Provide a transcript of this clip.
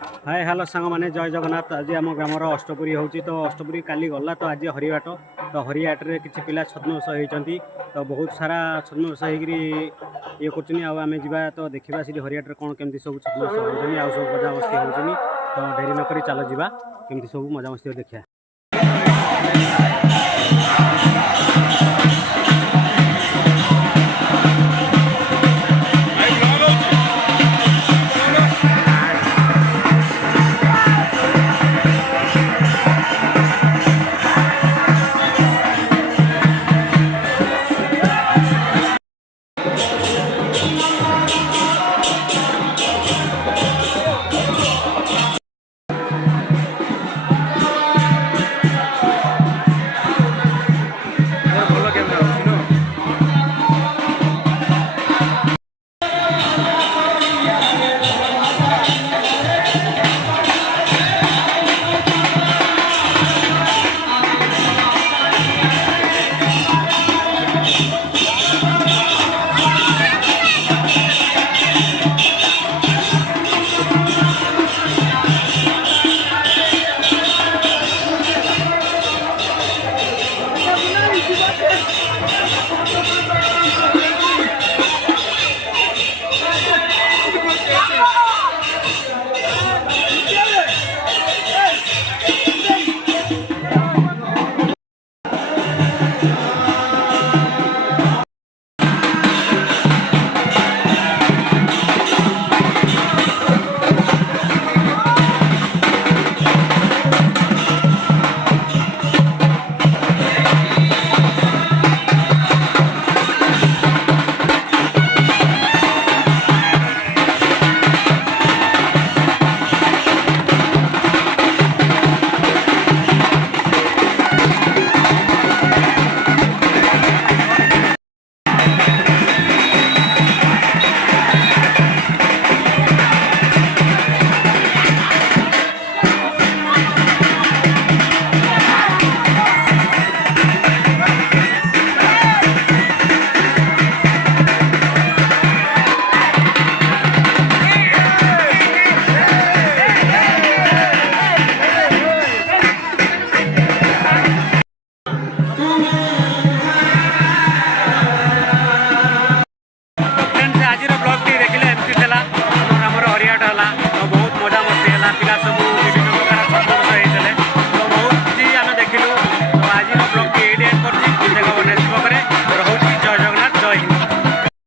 Hi hello सांग मैंने जय जगन्नाथ। आज आम ग्रामर अष्टपुरी होची तो अष्टपुरी काली गला तो आज हरिहाट तो हरिहाट रे किसी पिला छद्मवेश होती तो बहुत सारा छद्मवेश होकर ये करें जा तो देखा सी हरिहाट कौन केमती सब छद्मवेश होती आउ सब मजामस्ती होती तो डेरी नक चल जा केमती सब मजामस्ती देखा।